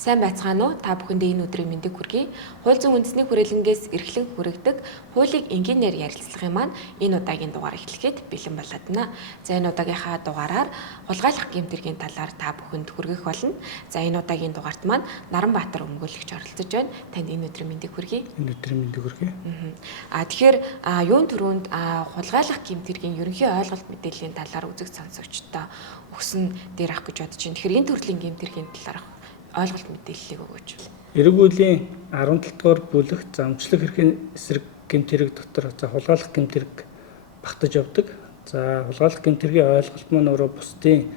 Сайн байцгаана уу? Та бүхэндээ энэ өдрийн мэндийг хүргэе. Хууль зүйн үндэсний хүрээлэнгээс эрхлэн хүрэгдэг хуулийг энгийнээр ярилцлагын маань энэ удаагийн дугаар эхлэхэд бэлэн болоодна. За энэ удаагийнхаа дугаараар хулгайлах гэмтэргийн талаар та бүхэнд хүргэх болно. За энэ удаагийн дугаарт маань Наранбаатар өмгөөлөгч оролцож байна. Танд энэ өдрийн мэндийг хүргэе. Энэ өдрийн мэндийг хүргэе. Тэгэхээр юун түрүүнд хулгайлах гэмтэргийн ерөнхий ойлголт мэдээллийн талаар үзэг сонсогчдоо өгсөн дээр авах гэж бодож байна. Тэгэхээр энэ төрлийн гэмтэргийн талаар ойлголт мэдээллийг өгөөч. Эрэг үеийн 17 дугаар бүлэг замчлах эрхийн эсрэг гэмтэрэг дотор хулгайлах гэмтэрэг багтаж явдаг. За хулгайлах гэмтэргийн ойлголт маань өөрөө бусдын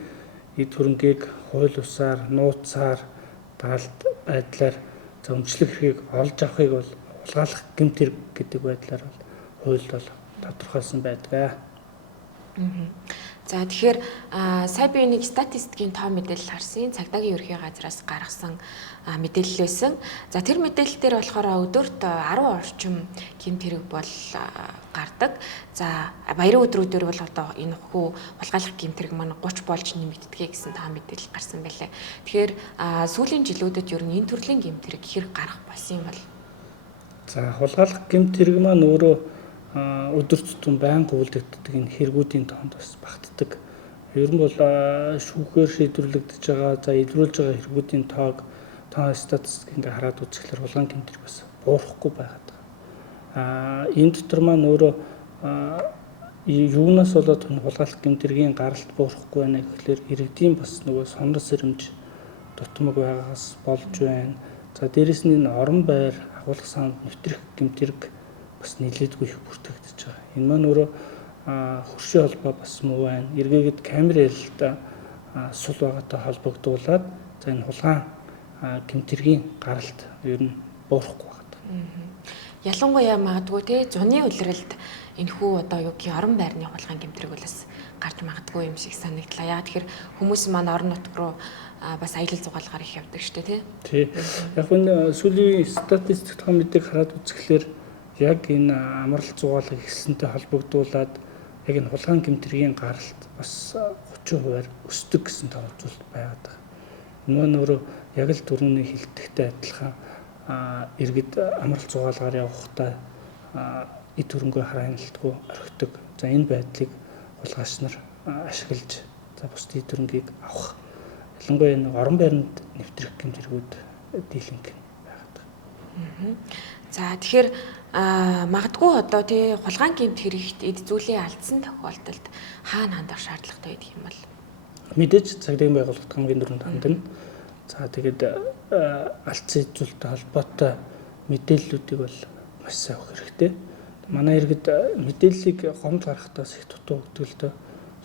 эд хөрөнгийг хууль усаар, нууцаар, даалт байдлаар өмчлөх эрхийг олж авахыг бол хулгайлах гэмтэрэг гэдэг байдлаар бол хуульд бол тодорхойлсон байдаг. За тэгэхээр сая би нэг статистикийн тоо мэдээлэл харсан. Цагдаагийн ерхий газраас гаргасан мэдээлэл байсан. За тэр мэдээлэл дээр болохоор өдөрт 10 орчим гэмтэрэг бол гардаг. За баярын өдрүүдээр бол одоо энэ хулгайлах гэмтэрэг маань 30 болж нэмэгддэг гэсэн тоо мэдээлэл гарсан байлаа. Тэгэхээр сүүлийн жилүүдэд ер нь энэ төрлийн гэмтэрэг хэрэг гарах болсон юм бол. За хулгайлах гэмтэрэг маань өөрөө өдөр тутам байнга үйлдэгддэг энэ хэрэгүүдийн тоонд бас багтдаг. Ер нь бол шүүхээр шийдвэрлэгдэж байгаа, за илрүүлж байгаа хэрэгүүдийн тоо статистик ингээ хараад үзэхлээр хулгайн гэмтэрэг бас буурахгүй байгаад байгаа. Энэ дотор маань өөрөө юунаас болоод хулгайлах гэмтэргийн гаралт буурахгүй байна гэхлээр иргэдийн бас нөгөө сонор сэрэмж дутмаг байгаас болж байна. За дээрэс нь энэ орон байр агуулга санд нэвтрэх гэмтэрэг бас нэлээдгүй их бүртгэгдэж байгаа. Энэ маань өөрөө хөршийн холбоо бас муу байна. Эргээгээд камер ярилтаа сул байгаатай холбогдуулаад за энэ хулгайн гэмтэргийн гаралт ер нь буурахгүй байна. Ялангуяа магадгүй те зуны улиралд энэхүү одоо юу гэх орон байрны хулгайн гэмтэрэг болоос гарч магадгүй юм шиг санагдлаа. Яа тэгэхээр хүмүүс маань орон нутг руу бас аялал зугаалгаар их явдаг шүү дээ тий. Яг энэ сүүлийн статистик тоо мэдээг хараад үзэхлээр яг энэ амралт зугаалга ихсэнтэй холбогдуулаад яг энэ хулгайн гэмтэргийн гаралт бас 30% өсдөг гэсэн тооцоолт байгаад байгаа. Энэ маань өөрөө яг л дөрөвний хилдэгтэй адилхан иргэд амралт зугаалгаар явахдаа эд хөрөнгөө харааналтгүй орхидог. За энэ байдлыг хулгайч нар ашиглаж за бусдын эд хөрөнгийг авах. Ялангуяа энэ орон байранд нэвтрэх гэмтэргүүд дийлэнх байгаад байгаа. За тэгэхээр магадгүй одоо тий хулгайн гэмт хэрэгт эд зүйлээ алдсан тохиолдолд хаана хандах шаардлагатай байдаг юм бол мэдээж цагдаагийн байгууллагт хамгийн дөрөнд хандна. За тэгээд алдсан эд зүйлтэй холбоотой мэдээллүүдийг бол маш сайн өгөх хэрэгтэй. Манай иргэд мэдээллийг гомд гаргахтаас их дутуу өгдөг л дөө.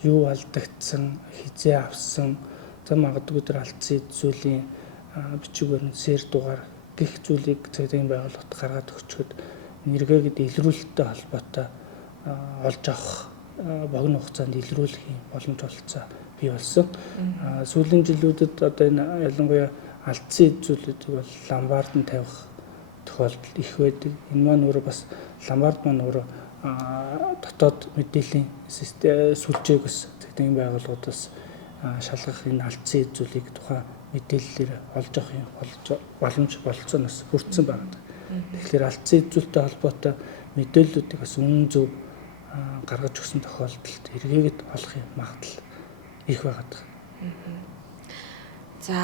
Юу алдагдсан, хизээ авсан, за магадгүй тэр алдсан эд зүйлийн бичгээр нь сэр дугаар гих зүйлийг цагдаагийн байгууллагт гаргаад өгчөөд нэргээгээд илрүүлэлттэй холбоотой олж авах богино хугацаанд илрүүлэх боломж олцоо бий болсон. Сүүлийн жилүүдэд одоо энэ ялангуяа алдсан эд зүйлүүдийг бол ламбард нь тавих тохиолдол их байдаг. Энэ маань өөрөө бас ламбард маань өөрөө дотоод мэдээллийн сүлжээг бас цагдаагийн байгууллагуудаас шалгах энэ алдсан эд зүйлийг тухайн мэдээллээр олж авах боломж болцооноос бүрдсэн байна. Тэгэхээр алдсан эд зүйлтэй холбоотой мэдээллүүдийг бас үнэн зөв гаргаж өгсөн тохиолдолд эргээгээд олохын магадлал их байгаад байна. За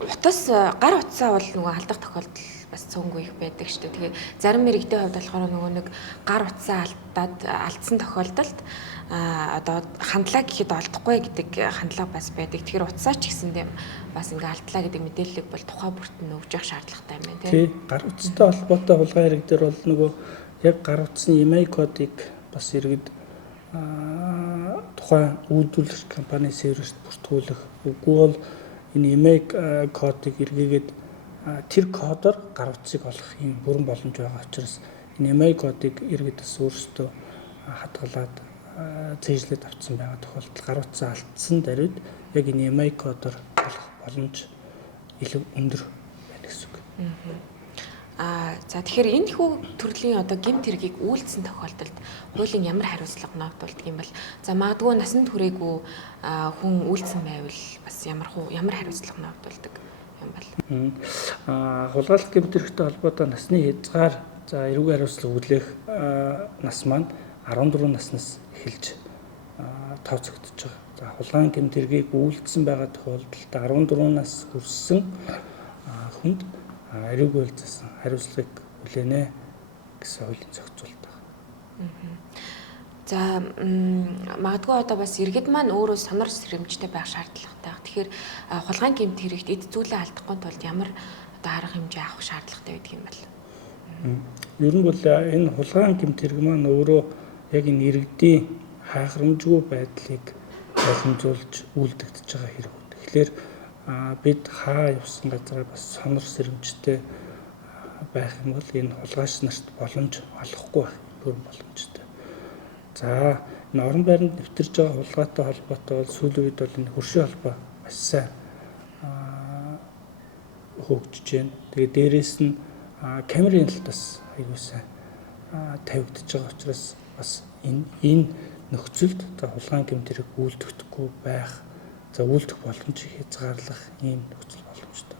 утас гар утсаа бол нөгөө алдах тохиолдол бас цөөнгүй их байдаг шүү дээ. Тэгээ зарим иргэдийн хувьд болохоор нөгөө нэг гар утсаа алдсан тохиолдолд одоо хандлаа гэхэд олдохгүй гэдэг хандлага бас байдаг. Тэгэхээр утсаа ч гэсэндээ бас ингээ алдлаа гэдэг мэдээллийг бол тухай бүрт нь өгж явах шаардлагатай юм байна тийм. Гар утастай холбоотой хулгай хэрэг дээр бол нөгөө яг гар утасны EMI кодыг бас иргэд тухайн үйлдвэрлэгч компани серверт бүртгүүлэх. Үгүй бол энэ EMI кодыг эргээгээд тэр кодоор гар утсыг олох юм бүрэн боломж байгаа учраас энэ EMI кодыг иргэдэс өөрсдөө хадгалаад цээжлээд авсан байгаа тохиолдолд гар утсаа алдсан даруйд яг энэ EMI кодоор олох боломж илүү өндөр байна гэсэн үг. За тэгэхээр энэ хүү төрлийн одоо гэмт хэргийг үйлдсэн тохиолдолд хуулийн ямар хариуцлага ногдуулдаг юм бол за магадгүй насанд хүрээгүй хүн үйлдсэн байвал бас ямар хариуцлага ногдуулдаг юм бол? Хулгайлах гэмтэрхтэй холбоотой насны хязгаар за эрүүг хариуцлага хүлээх нас маань 14 наснаас эхэлж тооцогдож байгаа. За хулгайн гэмтэргийг үйлдсэн байгаа тохиолдолд 14 нас хүрсэн хүнд эрүүг үйлдсэн хариуцлагыг хүлээнэ гэсэн хуулийн зохицуулт байна. За магадгүй одоо бас иргэд маань өөрөө сонор сэрэмжтэй байх шаардлагатай. Тэгэхээр хулгайн гэмт хэрэгт эд зүйлээ алдахгүй тулд ямар одоо арга хэмжээ авах шаардлагатай байдаг юм бол? Ер нь бол энэ хулгайн гэмт хэрэг маань өөрөө яг энэ иргэдийн хайхрамжгүй байдлыг боломжуулж үлдэгдэж байгаа хэрэг. Тэгэхээр бид хаа явсан газараа бас сонор сэрэмжтэй байх юм бол энэ хулгайч нарт боломж олохгүй байх юм боломжтой. За энэ орон байранд нэвтэрж байгаа хулгайтай холбоотой бол сүүлийн үед бол энэ хөршийн холбоо маш сайн хөгжиж байна. Тэгээд дээрэс нь камерын талаас аягүй сайн тавигдж байгаа учраас бас энэ нөхцөлд хулгайн гэмт хэрэг үйлдэхгүй байх, за үйлдэх боломж хязгаарлах ийм нөхцөл боломжтой.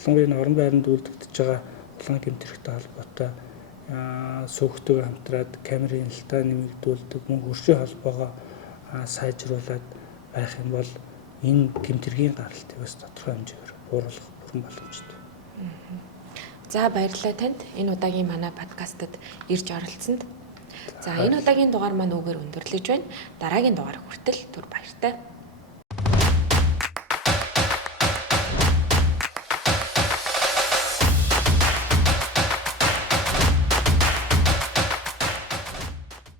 Ялангуяа энэ орон байранд үйлдэгдэж байгаа хулгайн гэмт хэрэгтэй холбоотой сөөгтөйг хамтраад камерын нэлтаа нэмэгдүүлдэг, мөн хөршийн холбоогоо сайжруулад байх юм бол энэ гэмтэргийн гаралтыг бас тодорхой хэмжээгээр бууруулах бүрэн боломжтой. За баярлалаа танд. Энэ удаагийн манай подкастад ирж оролцсонд. За энэ удаагийн дугаар маань үгээр өндөрлөж байна. Дараагийн дугаар хүртэл түр баяртай.